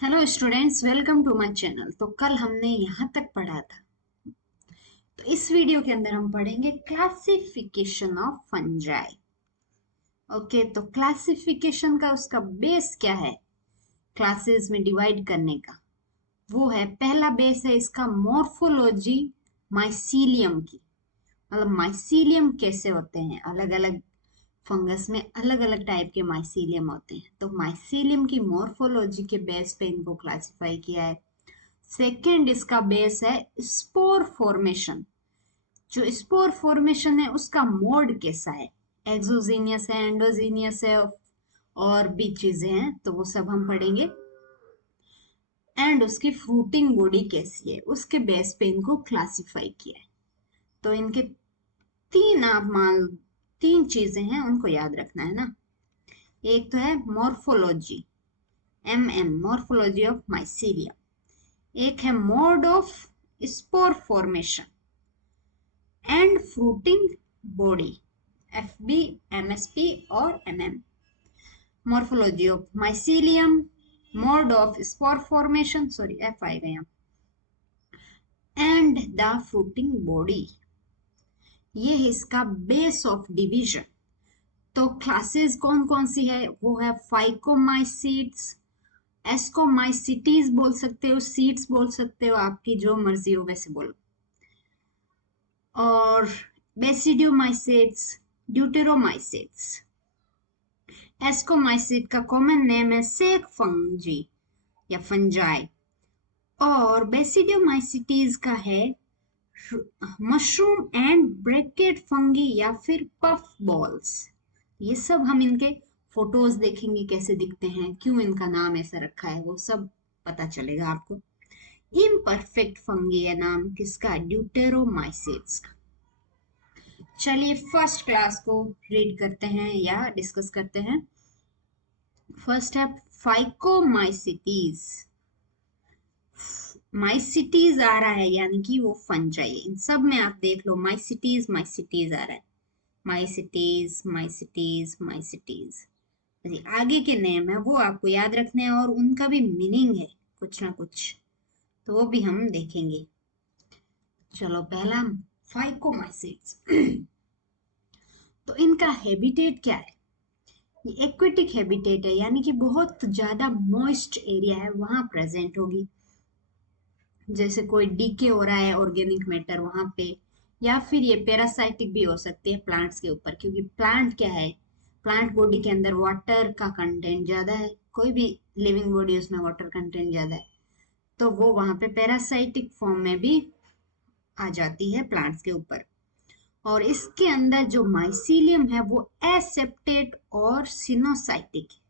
Hello students, welcome to my channel. तो कल हमने यहाँ तक पढ़ा था। तो इस वीडियो के अंदर हम पढ़ेंगे क्लासिफिकेशन ऑफ फंजाई। ओके, तो क्लासिफिकेशन का उसका बेस क्या है क्लासेस में डिवाइड करने का? वो है, पहला बेस है इसका मॉर्फोलॉजी माइसीलियम की। मतलब माइसीलियम कैसे होते हैं, अलग अलग फंगस में अलग अलग टाइप के माइसीलियम होते हैं। तो माइसीलियम की मॉर्फोलॉजी के बेस पे इनको क्लासिफाई किया है। सेकेंड इसका बेस है स्पोर फॉर्मेशन। जो स्पोर फॉर्मेशन है उसका मोड कैसा है, एक्सोजीनियस है, एंडोजीनियस है, और भी चीजें हैं, तो वो सब हम पढ़ेंगे। एंड उसकी फ्रूटिंग बॉडी कैसी है, उसके बेस पे इनको क्लासिफाई किया है। तो इनके तीन, आप मान, तीन चीजें हैं, उनको याद रखना है ना। एक तो है मॉर्फोलॉजी, मॉर्फोलॉजी ऑफ माइसीलियम। एक है mode of spore formation and fruiting body, FB, MSP और MM। Morphology of mycelium, mode of spore formation, sorry F आएगा यहाँ, एंड द फ्रूटिंग बॉडी। ये है इसका बेस ऑफ डिवीजन। तो क्लासेस कौन कौन सी है, वो है फाइकोमाइसीट्स, एस्कोमाइसिटीज बोल सकते हो, सीड्स बोल सकते हो, आपकी जो मर्जी हो वैसे बोलो, और बेसिडियोमाइसेट्स, ड्यूटेरोमाइसेट्स। एस्कोमाइसिट का कॉमन नेम है सेक फंजी या फंजाई, और बेसिडियोमाइसिटीज का है मशरूम एंड ब्रैकेट फंगी या फिर पफ बॉल्स। ये सब हम इनके फोटोज देखेंगे कैसे दिखते हैं, क्यों इनका नाम ऐसा रखा है, वो सब पता चलेगा आपको। इम्परफेक्ट फंगी है नाम किसका, ड्यूटेरोमाइसेट्स का। चलिए फर्स्ट क्लास को रीड करते हैं या डिस्कस करते हैं। फर्स्ट है फाइकोमाइसिटीज। माइसिटीज आ रहा है यानी कि वो फंजाई है। इन सब में आप देख लो माइसिटीज माइसिटीज आ रहा है, माइसिटीज माइसिटीज माइसिटीज। आगे के नेम है वो आपको याद रखने हैं, और उनका भी मीनिंग है कुछ ना कुछ, तो वो भी हम देखेंगे। चलो पहला फाइकोमाइसिट्स। तो इनका हैबिटेट क्या है, ये एक्वेटिक हैबिटेट है, यानी कि बहुत ज्यादा मॉइस्ट एरिया है वहां प्रेजेंट होगी। जैसे कोई डीके हो रहा है ऑर्गेनिक मैटर वहां पे, या फिर ये पैरासाइटिक भी हो सकते हैं प्लांट्स के ऊपर, क्योंकि प्लांट क्या है, प्लांट बॉडी के अंदर वाटर का कंटेंट ज्यादा है, कोई भी लिविंग बॉडी उसमें वाटर कंटेंट ज्यादा है, तो वो वहां पे पैरासाइटिक फॉर्म में भी आ जाती है प्लांट्स के ऊपर। और इसके अंदर जो माइसीलियम है वो एसेप्टेट और सिनोसाइटिक है।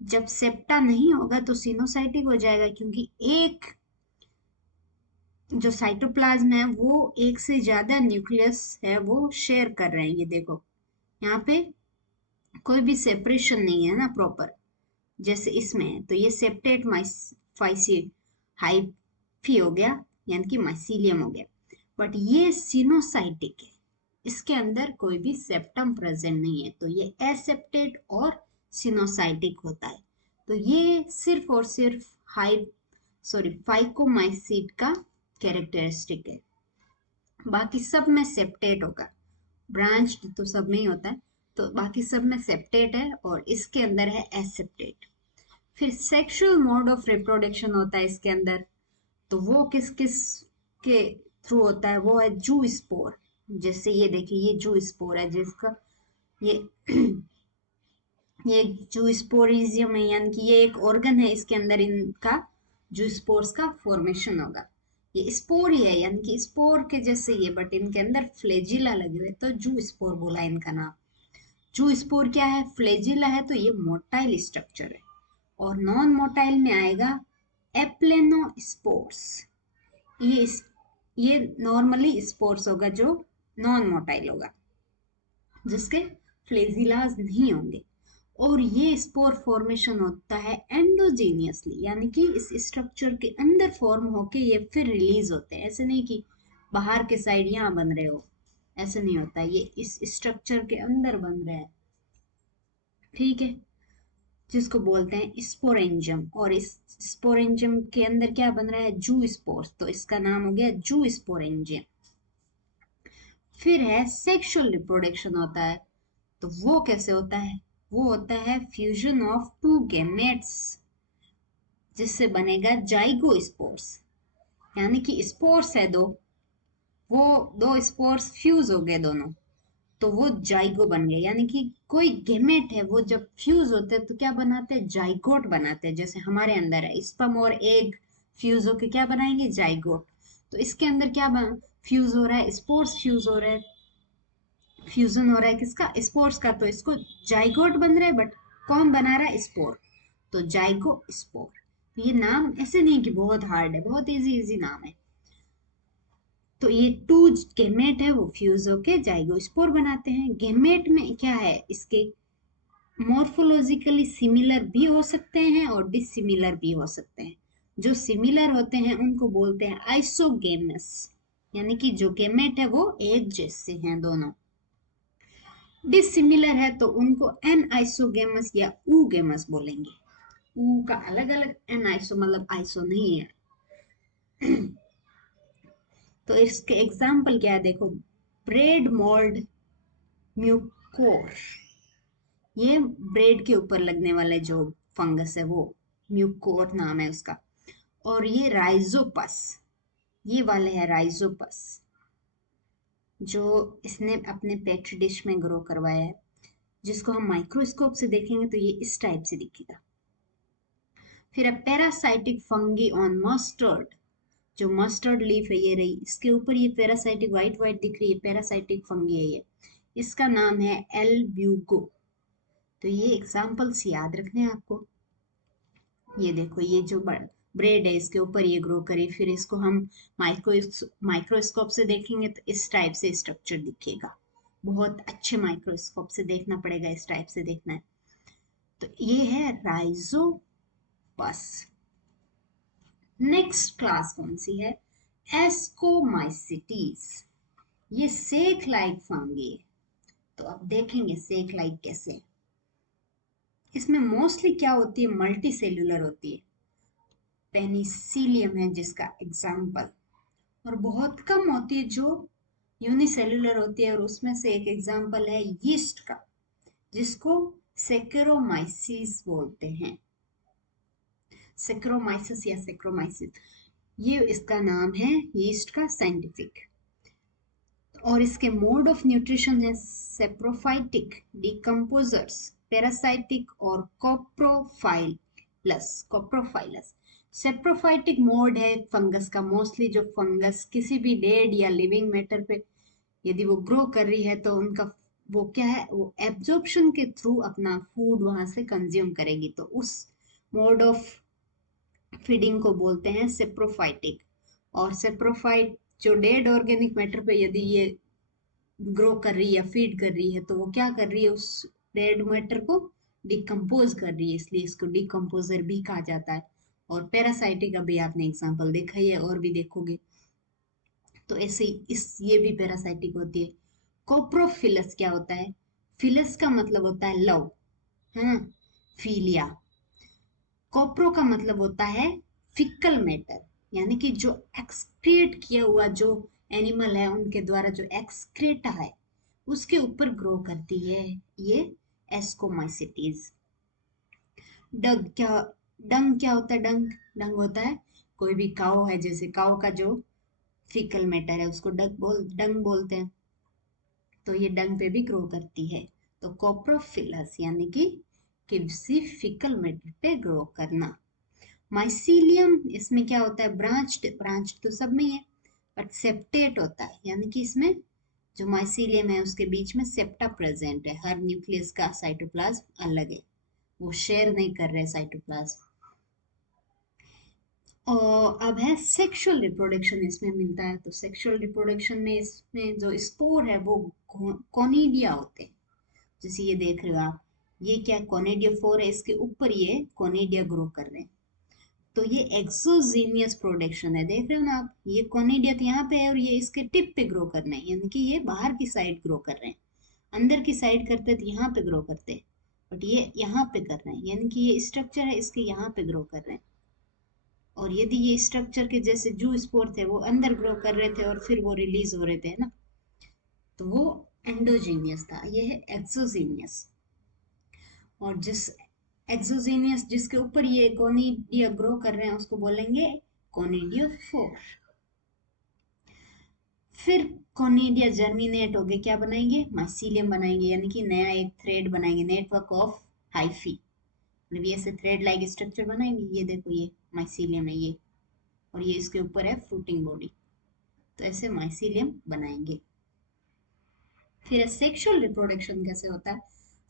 जब सेप्टा नहीं होगा तो सिनोसाइटिक हो जाएगा, क्योंकि एक जो साइटोप्लाज्म है वो एक से ज्यादा न्यूक्लियस है वो शेयर कर रहे हैं। ये देखो यहाँ पे कोई भी सेपरेशन नहीं है ना प्रॉपर, जैसे इसमें है। तो ये सेप्टेट फाइसी हाइफी हो गया, यानी कि माइसीलियम हो गया। बट ये सिनोसाइटिक है, इसके अंदर कोई भी सेप्टम प्रेजेंट नहीं है, तो ये एसेप्टेट और सिनोसाइटिक होता है। तो ये सिर्फ और सिर्फ फाइकोमाइसीट का कैरेक्टरिस्टिक है। बाकी सब में सेप्टेट होगा, ब्रांच्ड तो सब में ही होता है, तो बाकी सब में सेप्टेट है और इसके अंदर है एसेप्टेट। फिर सेक्सुअल मोड ऑफ रिप्रोडक्शन होता है इसके अंदर, तो वो किस किस के थ्रू होता है, वो है जू स्पोर। जैसे ये देखिए, ये जू स्पोर है जिसका ये ये जू स्पोरिजियम है, यानी कि ये एक ऑर्गन है, इसके अंदर इनका जू स्पोर्स का फॉर्मेशन होगा। ये स्पोर ही है, यानी कि स्पोर के जैसे ये, बट इनके अंदर फ्लेजिला लगे हुए, तो जू स्पोर बोला इनका नाम। जू स्पोर क्या है, फ्लेजिला है, तो ये मोटाइल स्ट्रक्चर है। और नॉन मोटाइल में आएगा एप्लेनोस्पोर्स। ये ये नॉर्मली स्पोर्स होगा जो नॉन मोटाइल होगा, जिसके फ्लेजिलाज नहीं होंगे। और ये स्पोर फॉर्मेशन होता है एंडोजीनियसली, यानी कि इस स्ट्रक्चर के अंदर फॉर्म होके ये फिर रिलीज होते हैं। ऐसे नहीं कि बाहर के साइड यहाँ बन रहे हो, ऐसे नहीं होता, ये इस स्ट्रक्चर के अंदर बन रहे हैं। ठीक है, जिसको बोलते हैं स्पोरेंजियम। और इस स्पोरेंजियम के अंदर क्या बन रहा है, जू स्पोर्स, तो इसका नाम हो गया जू स्पोरेंजियम। फिर है सेक्सुअल रिप्रोडक्शन होता है, तो वो कैसे होता है, वो होता है फ्यूजन ऑफ टू गैमेट्स, जिससे बनेगा जाइगोस्पोर्स। यानी कि स्पोर्स है दो, वो दो स्पोर्स फ्यूज हो गए दोनों, तो वो जाइगो बन गए। यानी कि कोई गेमेट है वो जब फ्यूज होते हैं तो क्या बनाते हैं, जाइगोट बनाते हैं। जैसे हमारे अंदर है स्पर्म और एग फ्यूज होके क्या बनाएंगे, जाइगोट। तो इसके अंदर क्या फ्यूज हो रहा है, स्पोर्स फ्यूज हो रहा है, फ्यूजन हो रहा है किसका, स्पोर्स का। तो इसको जाइगोट बन रहा है, बट कौन बना रहा है, स्पोर। तो जाइगो स्पोर। ये नाम ऐसे नहीं कि बहुत हार्ड है, बहुत इजी इजी नाम है। तो ये टू गेमेट है वो फ्यूज होके जाइगोस्पोर बनाते हैं। गेमेट में क्या है, इसके मॉर्फोलॉजिकली सिमिलर भी हो सकते हैं और डिसिमिलर भी हो सकते हैं। जो सिमिलर होते हैं उनको बोलते हैं आइसोगेमस, यानी कि जो गेमेट है वो एक जैसे हैं दोनों। डिसिमिलर है तो उनको एन आइसोगेमस या ऊगेमस बोलेंगे। ऊ का अलग अलग, एन आइसो मतलब आइसो नहीं है। तो इसके एग्जाम्पल क्या है देखो, ब्रेड मोल्ड म्यूकोर, ये ब्रेड के ऊपर लगने वाले जो फंगस है वो म्यूकोर नाम है उसका। और ये राइजोपस, ये वाले है राइजोपस, जो इसने अपने पेट्री डिश में ग्रो करवाया है, जिसको हम माइक्रोस्कोप से देखेंगे तो ये इस टाइप से दिखेगा। फिर है पैरासाइटिक फंगी ऑन मस्टर्ड, जो मस्टर्ड लीफ है ये रही, इसके ऊपर ये पैरासाइटिक व्हाइट व्हाइट दिख रही है, पैरासाइटिक फंगी है ये। इसका नाम है एल्ब्यूगो। तो ये एग्जाम्पल्स याद रखने हैं आपको। ये देखो, ये जो ब्रेड है इसके ऊपर ये ग्रो करी, फिर इसको हम माइक्रोस्कोप से देखेंगे तो इस टाइप से स्ट्रक्चर दिखेगा। बहुत अच्छे माइक्रोस्कोप से देखना पड़ेगा, इस टाइप से देखना है। तो ये है राइजोपस। नेक्स्ट क्लास कौन सी है, एस्कोमाइसिटीज। ये सेक लाइक फंगी। तो अब देखेंगे सेक लाइक कैसे। इसमें मोस्टली क्या होती है, मल्टी सेल्यूलर होती है, पेनिसिलियम है जिसका एग्जाम्पल। और बहुत कम होती है जो यूनिसेल्यूलर होती है, और उसमें से एक एग्जाम्पल है यीस्ट का, जिसको सेक्रोमाइसिस बोलते हैं। सेक्रोमाइसिस या सेक्रोमाइसिस, ये इसका नाम है यीस्ट का साइंटिफिक। और इसके मोड ऑफ न्यूट्रिशन है सेप्रोफाइटिक, डिकम्पोजर्स, पैरासाइटिक और कोप्रोफाइलस। सेप्रोफाइटिक मोड है फंगस का। मोस्टली जो फंगस किसी भी डेड या लिविंग मैटर पे यदि वो ग्रो कर रही है तो उनका वो क्या है, वो एब्जॉर्प्शन के थ्रू अपना फूड वहां से कंज्यूम करेगी, तो उस मोड ऑफ फीडिंग को बोलते हैं सेप्रोफाइटिक। और सेप्रोफाइट जो डेड ऑर्गेनिक मैटर पे यदि ये ग्रो कर रही है या फीड कर रही है, तो वो क्या कर रही है, उस डेड मैटर को डिकम्पोज कर रही है, इसलिए इसको डिकम्पोजर भी कहा जाता है। और पैरासाइटिक अभी आपने एग्जांपल देखा ही है, और भी देखोगे। तो ऐसे ही इस ये भी पैरासाइटिक होती है। कोप्रोफिलस क्या होता है, फिलस का मतलब होता है लव, है ना, फीलिया। कोप्रो का मतलब होता है फिकल मैटर, यानी कि जो एक्सक्रिएट किया हुआ जो एनिमल है उनके द्वारा जो एक्सक्रेटा है उसके ऊपर ग्रो करती है ये एस्कोमाइसिटीज। डंग क्या होता है, डंग डंग होता है कोई भी काऊ है, जैसे काऊ का जो फिकल मैटर है उसको डंग बोलते हैं, तो ये डंग पे भी ग्रो करती है। तो कोप्रोफिलस यानी कि किसी फिकल मैटर पे ग्रो करना। माइसीलियम, इसमें क्या होता है, ब्रांच्ड तो सब में ही है, बट सेप्टेट होता है, यानी कि इसमें जो माइसीलियम है उसके बीच में सेप्टा प्रेजेंट है। हर न्यूक्लियस का साइटोप्लाज्म अलग है, वो शेयर नहीं कर रहे साइटोप्लाज्म। और अब है सेक्सुअल रिप्रोडक्शन, इसमें मिलता है। तो सेक्सुअल रिप्रोडक्शन में इसमें जो स्पोर है वो कोनिडिया होते हैं, जैसे ये देख रहे हो आप, ये क्या कोनिडिया 4 है, इसके ऊपर ये कोनिडिया ग्रो कर रहे हैं। तो ये एक्सोजीनियस प्रोडक्शन है, देख रहे हो ना आप, ये कोनिडिया यहाँ पे है और ये इसके टिप पे ग्रो करना है, यानी कि ये बाहर की साइड ग्रो कर रहे हैं। अंदर की साइड करते तो यहाँ पे ग्रो करते, बट ये यहाँ पे कर रहे हैं, यानी कि ये स्ट्रक्चर है इसके यहाँ पे ग्रो कर रहे हैं। और यदि ये स्ट्रक्चर के जैसे जू स्पोर थे वो अंदर ग्रो कर रहे थे और फिर वो रिलीज हो रहे थे ना, तो वो एंडोजीनियस था। ये है एक्सोजीनियस। और जिस एक्सोजीनियस जिसके ऊपर ये कोनिडिया ग्रो कर रहे हैं उसको बोलेंगे कोनिडियोफोर। फिर कोनिडिया जर्मिनेट हो गए, क्या बनाएंगे, माइसीलियम बनाएंगे, यानी कि नया एक थ्रेड बनाएंगे, नेटवर्क ऑफ हाइफी। मतलब ये ऐसे थ्रेड लाइक स्ट्रक्चर बनाएंगे। ये देखो ये माइसीलियम है ये, और ये इसके ऊपर है फ्रूटिंग बॉडी, तो ऐसे माइसीलियम बनाएंगे। फिर सेक्सुअल रिप्रोडक्शन कैसे होता है?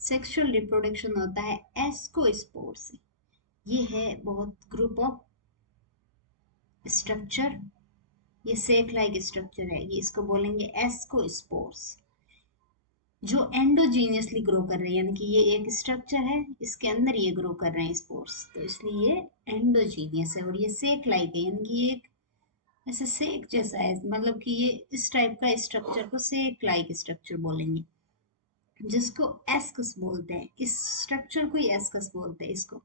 सेक्सुअल रिप्रोडक्शन होता है एस्कोस्पोर से। ये है बहुत ग्रुप ऑफ स्ट्रक्चर, ये सेक लाइक स्ट्रक्चर है, ये इसको बोलेंगे एस्कोस्पोर्स, जो एंडोजीनियसली ग्रो कर रहे हैं, यानी कि ये एक स्ट्रक्चर है इसके अंदर ये ग्रो कर रहे हैं स्पोर्स, तो इसलिए ये एंडोजीनियस है। और ये सेक लाइक है, यानी कि ये एक ऐसे सेक जैसा है, मतलब कि ये इस टाइप का स्ट्रक्चर को सेक लाइक स्ट्रक्चर बोलेंगे, जिसको एस्कस बोलते हैं। इस स्ट्रक्चर को ही एस्कस बोलते हैं इसको,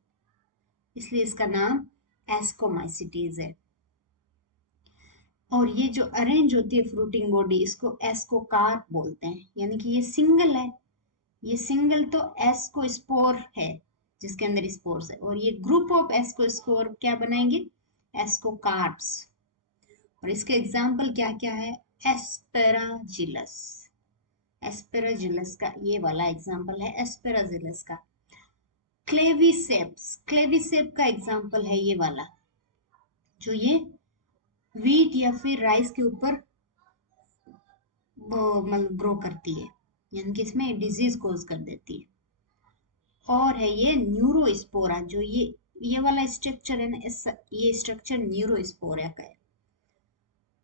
इसलिए इसका नाम एस्कोमाइसिटीज है। और ये जो अरेंज होती है फ्रूटिंग बॉडी, इसको एस्कोकार्प बोलते हैं, यानी कि ये सिंगल है। ये सिंगल तो एस्कोस्पोर है जिसके अंदर स्पोर्स है, और ये ग्रुप ऑफ एस्कोस्पोर क्या बनाएंगे, एस्कोकार्प्स। और इसके एग्जाम्पल क्या क्या है, एस्पेराजिलस। एस्पेराजिलस का ये वाला एग्जाम्पल है एस्पेराजिलस का। क्लेविसेप्स, क्लेविसेप का एग्जाम्पल है ये वाला, जो ये व्हीट या फिर राइस के ऊपर मतलब ग्रो करती है, यानी कि इसमें डिजीज कोज कर देती है। और है ये न्यूरोस्पोरा, जो ये वाला स्ट्रक्चर है ना, ये स्ट्रक्चर न्यूरोस्पोरा का है।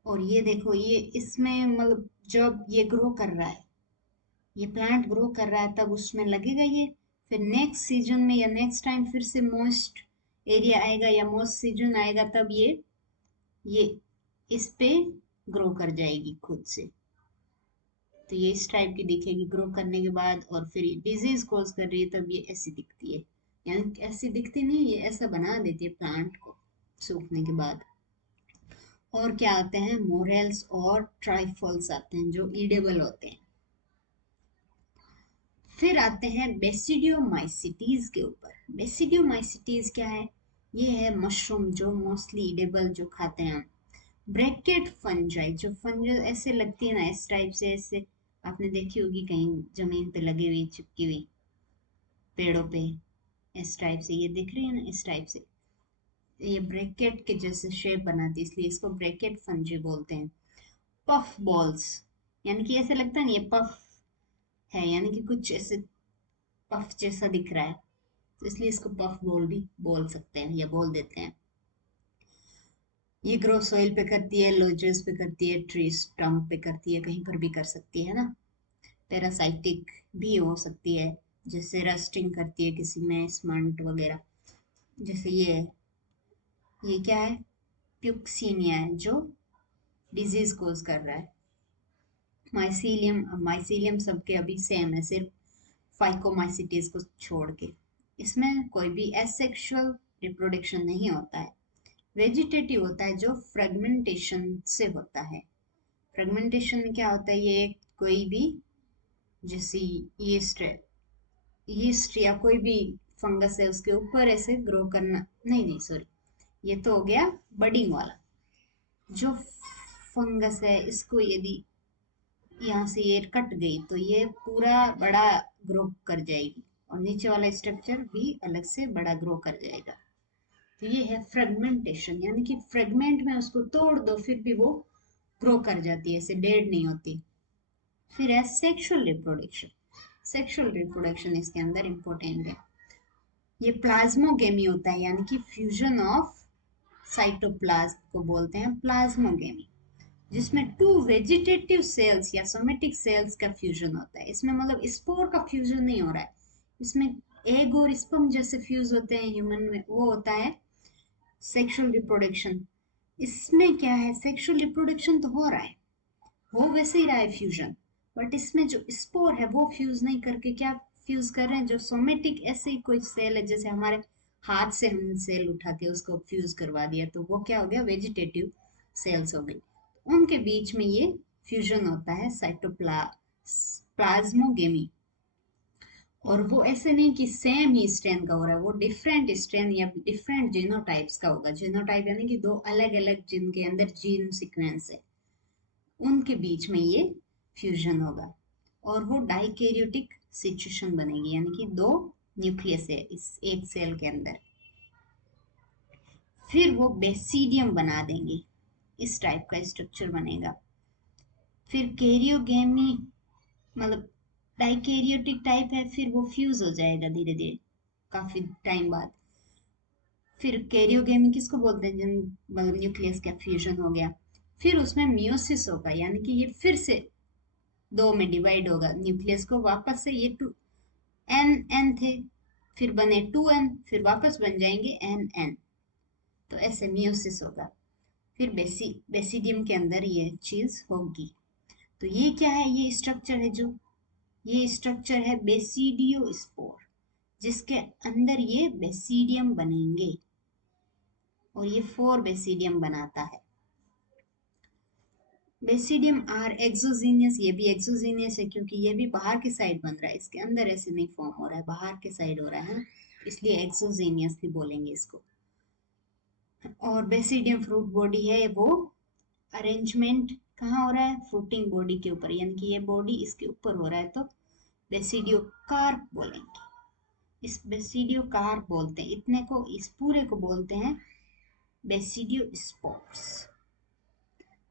और ये देखो ये इसमें मतलब जब ये ग्रो कर रहा है, ये प्लांट ग्रो कर रहा है, तब उसमें लगेगा ये, फिर नेक्स्ट सीजन में या नेक्स्ट टाइम फिर से मॉइस्ट एरिया आएगा या मॉइस्ट सीजन आएगा, तब ये इस पे ग्रो कर जाएगी खुद से। तो ये इस टाइप की दिखेगी ग्रो करने के बाद, और फिर डिजीज कोज कर रही है तब ये ऐसी दिखती है, यानी ऐसी दिखती नहीं, ये ऐसा बना देती है प्लांट को सूखने के बाद। और क्या आते हैं, मोरेल्स और ट्राइफल्स आते हैं जो ईडेबल होते हैं। फिर आते हैं बेसिडियोमाइसिटीज के ऊपर। बेसिडियोमाइसिटीज क्या है, ये है मशरूम जो मोस्टली ईडेबल जो खाते हैं हम। ब्रैकेट फंजाई, जो फंजल ऐसे लगती है ना इस टाइप से, ऐसे आपने देखी होगी कहीं जमीन पे लगी हुई चिपकी हुई पेड़ों पे, इस टाइप से ये दिख रही है ना, इस टाइप से ये ब्रैकेट के जैसे शेप बनाती है, इसलिए इसको ब्रैकेट फंजी बोलते हैं। पफ बॉल्स, यानी कि ऐसे लगता है ना ये पफ है, यानी कि कुछ ऐसे पफ जैसा दिख रहा है, तो इसलिए इसको पफ बॉल भी बोल सकते हैं या बोल देते हैं। ये ग्रो सॉइल पे करती है, लोजेस पे करती है, ट्री स्टम्प पे करती है, कहीं पर भी कर सकती है ना। पैरासाइटिक भी हो सकती है, जैसे रस्टिंग करती है किसी में, स्मंट वगैरह। जैसे ये क्या है, प्यूक्सीनिया है जो डिजीज कोज कर रहा है। माइसीलियम, माइसीलियम सबके अभी सेम है, सिर्फ फाइकोमाइसिटीज को छोड़ के। इसमें कोई भी एसेक्सुअल रिप्रोडक्शन नहीं होता है। वेजिटेटिव होता है जो फ्रेगमेंटेशन से होता है। फ्रेगमेंटेशन में क्या होता है, ये कोई भी जैसे यीस्ट या कोई भी फंगस है उसके ऊपर ऐसे ग्रो करना, नहीं सॉरी, ये तो हो गया बडिंग वाला। जो फंगस है इसको यदि यहाँ से ये कट गई तो ये पूरा बड़ा ग्रो कर जाएगी, और नीचे वाला स्ट्रक्चर भी अलग से बड़ा ग्रो कर जाएगा। तो ये है फ्रेगमेंटेशन, यानी कि फ्रेगमेंट में उसको तोड़ दो फिर भी वो ग्रो कर जाती है, ऐसे डेड नहीं होती। फिर है सेक्सुअल रिप्रोडक्शन। सेक्सुअल रिप्रोडक्शन इसके अंदर इंपॉर्टेंट है। ये प्लाज्मोगेमी होता है, यानी कि फ्यूजन ऑफ साइटोप्लाज्म को बोलते हैं प्लाज्मोगेमी, जिसमें टू वेजिटेटिव सेल्स या सोमेटिक सेल्स का फ्यूजन होता है। इसमें मतलब स्पोर का फ्यूजन नहीं हो रहा है, इसमें एग और स्पर्म जैसे फ्यूज होते हैं ह्यूमन में, वो होता है सेक्सुअल रिप्रोडक्शन। इसमें क्या है, सेक्सुअल रिप्रोडक्शन तो हो रहा है, हो वैसे ही रहा है फ्यूजन, बट इसमें जो स्पोर है वो फ्यूज नहीं करके क्या फ्यूज कर रहे हैं। जो सोमेटिक ऐसे ही कोई सेल है, जैसे हमारे हाथ से हम सेल उठा के उसको फ्यूज करवा दिया, तो वो क्या हो गया, वेजिटेटिव सेल्स हो गई। उनके बीच में ये फ्यूजन होता है प्लाज्मोगेमी। और वो ऐसे नहीं कि सेम ही स्ट्रेन का हो रहा है, वो डिफरेंट स्ट्रेन या डिफरेंट जीनोटाइप्स का होगा। जीनोटाइप यानी कि दो अलग अलग जिनके अंदर जीन सीक्वेंस है, उनके बीच में ये फ्यूजन होगा और वो डाइकैरियोटिक सिचुएशन बनेगी, यानी कि दो न्यूक्लियस है इस एक सेल के अंदर। फिर वो बेसिडियम बना देंगे, इस टाइप का स्ट्रक्चर बनेगा। फिर कैरियोगेमी मतलब डाइकैरियोटिक टाइप है, फिर वो फ्यूज हो जाएगा धीरे धीरे काफी टाइम बाद। फिर कैरियोगेमी किसको बोलते हैं, जिन मतलब न्यूक्लियस का फ्यूजन हो गया। फिर उसमें मियोसिस होगा, यानी कि ये फिर से दो में डिवाइड होगा न्यूक्लियस को, वापस से ये टू एन एन थे, फिर बने 2n, फिर वापस बन जाएंगे n, तो ऐसे मियोसिस होगा। फिर बेसिडियम के अंदर ये चीज होगी। तो ये क्या है, ये स्ट्रक्चर है, जो ये स्ट्रक्चर है बेसिडियो स्पोर, जिसके अंदर ये बेसिडियम बनेंगे और ये 4 बेसिडियम बनाता है। बेसिडियम आर एक्सोजीनियस, ये भी एक्सोजीनियस है क्योंकि ये भी बाहर की साइड बन रहा है, इसके अंदर ऐसे नहीं फॉर्म हो रहा है, बाहर के साइड हो रहा है, इसलिए एक्सोजीनियसली बोलेंगे इसको। और बेसिडियम फ्रूट बॉडी है, वो अरेंजमेंट कहाँ हो रहा है, फ्रूटिंग बॉडी के ऊपर, यानी कि ये बॉडी इसके ऊपर हो रहा है, तो बेसिडियो कार्प बोलेंगे। इस बेसिडियो कार्प बोलते हैं, इतने को, इस पूरे को बोलते हैं बेसिडियो स्पोर्स।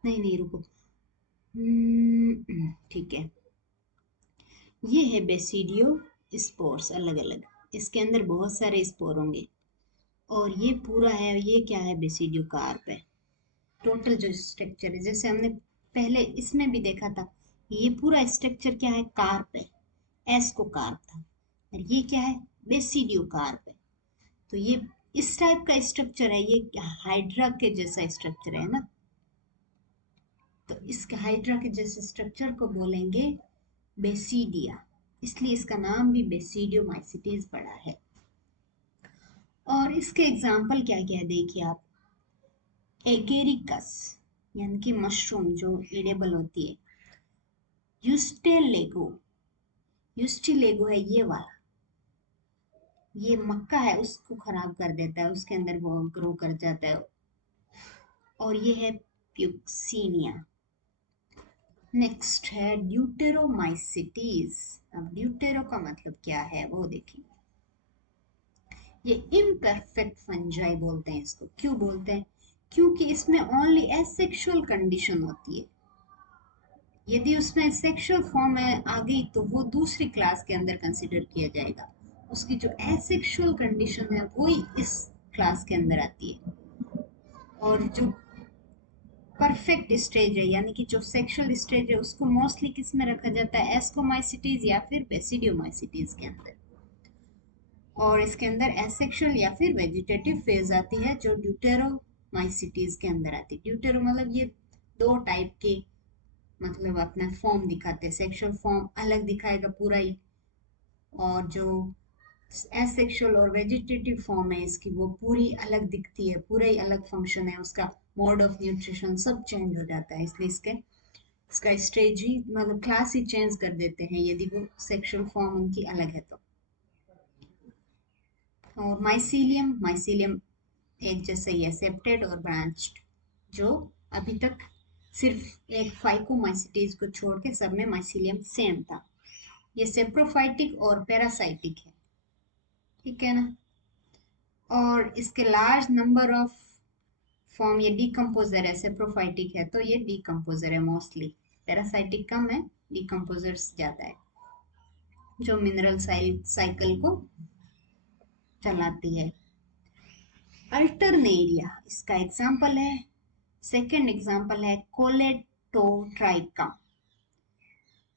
नहीं नहीं रुको, ठीक है, ये है बेसिडियो स्पोर्स अलग अलग, इसके अंदर बहुत सारे स्पोर होंगे। और ये पूरा है, ये क्या है, बेसिडियो कार्प है। टोटल जो स्ट्रक्चर है, जैसे हमने पहले इसमें भी देखा था, ये पूरा स्ट्रक्चर क्या है, कार्प है, एस को कार्प था, और ये क्या है, बेसिडियो कार्प है। तो ये इस टाइप का स्ट्रक्चर है, ये हाइड्रा के जैसा स्ट्रक्चर है ना, तो इसके हाइड्रा के जैसे स्ट्रक्चर को बोलेंगे बेसिडिया, इसलिए इसका नाम भी बेसिडियोमाइसिटीज पड़ा है। और इसके एग्जाम्पल क्या क्या है देखिए आप, एगेरिकस यानी कि मशरूम जो एडेबल होती है, यूस्टेलेगो, यूस्टिलेगो है ये वाला, ये मक्का है उसको खराब कर देता है, उसके अंदर वो ग्रो कर जाता है। और ये है प्यूक्सीनिया। नेक्स्ट है ड्यूटेरोमाइसिटीज। अब ड्यूटेरो का मतलब क्या है वो देखिए, ये इम्परफेक्ट फंजाई बोलते हैं इसको। क्यों बोलते हैं, क्योंकि इसमें ओनली एसेक्सुअल कंडीशन होती है, यदि उसमें सेक्सुअल फॉर्म है आ गई तो वो दूसरी क्लास के अंदर कंसिडर किया जाएगा, उसकी जो एसेक्सुअल कंडीशन है वही इस क्लास के अंदर आती है। और जो परफेक्ट स्टेज है, यानी कि जो सेक्सुअल स्टेज है, उसको मोस्टली किस में रखा जाता है, एस्कोमाइसिटीज या फिर बेसिडियोमाइसिटीज के अंदर। और इसके अंदर एसेक्सुअल या फिर वेजिटेटिव फेज आती है, जो ड्यूटेरोमाइसिटीज के अंदर आती है। ड्यूटेरो मतलब ये दो टाइप के मतलब अपना फॉर्म दिखाते हैं, सेक्सुअल फॉर्म अलग दिखाएगा पूरा ही, और जो एसेक्सुअल और वेजिटेटिव फॉर्म है इसकी, वो पूरी अलग दिखती है, पूरा ही अलग फंक्शन है उसका, मोड ऑफ न्यूट्रिशन सब चेंज हो जाता है, इसलिए इसका स्टेज ही मतलब क्लास ही चेंज कर देते हैं यदि वो सेक्सुअल फॉर्म उनकी अलग है तो। और माइसीलियम, माइसीलियम एक जैसा ही है, सेप्टेड और ब्रांच्ड, जो अभी तक सिर्फ एक फाइकोमाइसिटीज को छोड़ के सब में माइसीलियम सेम था। ये सेप्रोफाइटिक और पैरासाइटिक है, ठीक है ना। और इसके लार्ज नंबर ऑफ फॉर्म, ये डीकम्पोजर है, सेप्रोफाइटिक है तो ये डीकम्पोजर है मोस्टली, पैरासाइटिक कम है, डीकम्पोजर्स ज्यादा है, जो मिनरल साइकिल को चलाती है। अल्टरनेरिया इसका एग्जाम्पल है, सेकेंड एग्जाम्पल है कोलेटोट्राइका,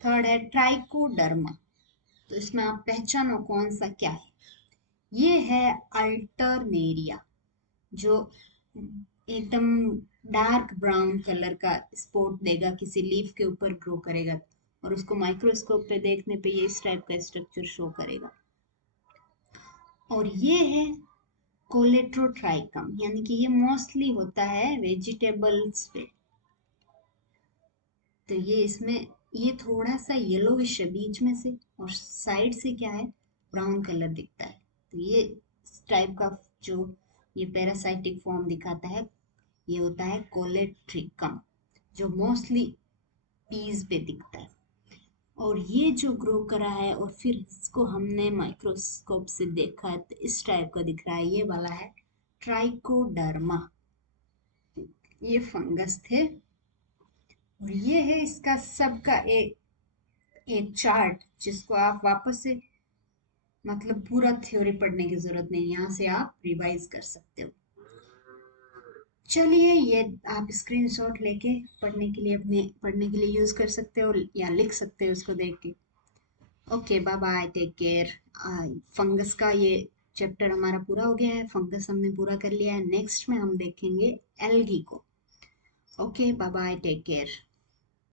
थर्ड है ट्राइकोडर्मा। तो इसमें आप पहचानो कौन सा क्या है, ये है अल्टरनेरिया, जो एकदम डार्क ब्राउन कलर का स्पॉट देगा, किसी लीफ के ऊपर ग्रो करेगा, और उसको माइक्रोस्कोप पे देखने पे ये इस टाइप का स्ट्रक्चर शो करेगा। और ये है कोलेट्रोट्राइकम, यानी कि ये मोस्टली होता है वेजिटेबल्स पे। तो ये इसमें ये थोड़ा सा येलोविश है बीच में से, और साइड से क्या है, ब्राउन कलर दिखता है। तो ये इस टाइप का जो ये पैरासाइटिक फॉर्म दिखाता है, ये होता है कोलेट्रिकम, जो मोस्टली पीज पे दिखता है। और ये जो ग्रो करा है और फिर इसको हमने माइक्रोस्कोप से देखा है तो इस टाइप का दिख रहा है, ये वाला है ट्राइकोडर्मा। ये फंगस थे। और ये है इसका सबका एक एक चार्ट, जिसको आप वापस से मतलब पूरा थ्योरी पढ़ने की जरूरत नहीं, यहाँ से आप रिवाइज कर सकते हो। चलिए ये आप स्क्रीनशॉट लेके पढ़ने के लिए अपने पढ़ने के लिए यूज कर सकते हो या लिख सकते हो उसको देख के। Okay bye bye, take care. Fungus का ये चैप्टर हमारा पूरा हो गया है, फंगस हमने पूरा कर लिया है। नेक्स्ट में हम देखेंगे एल्गी को। Okay bye bye, take care.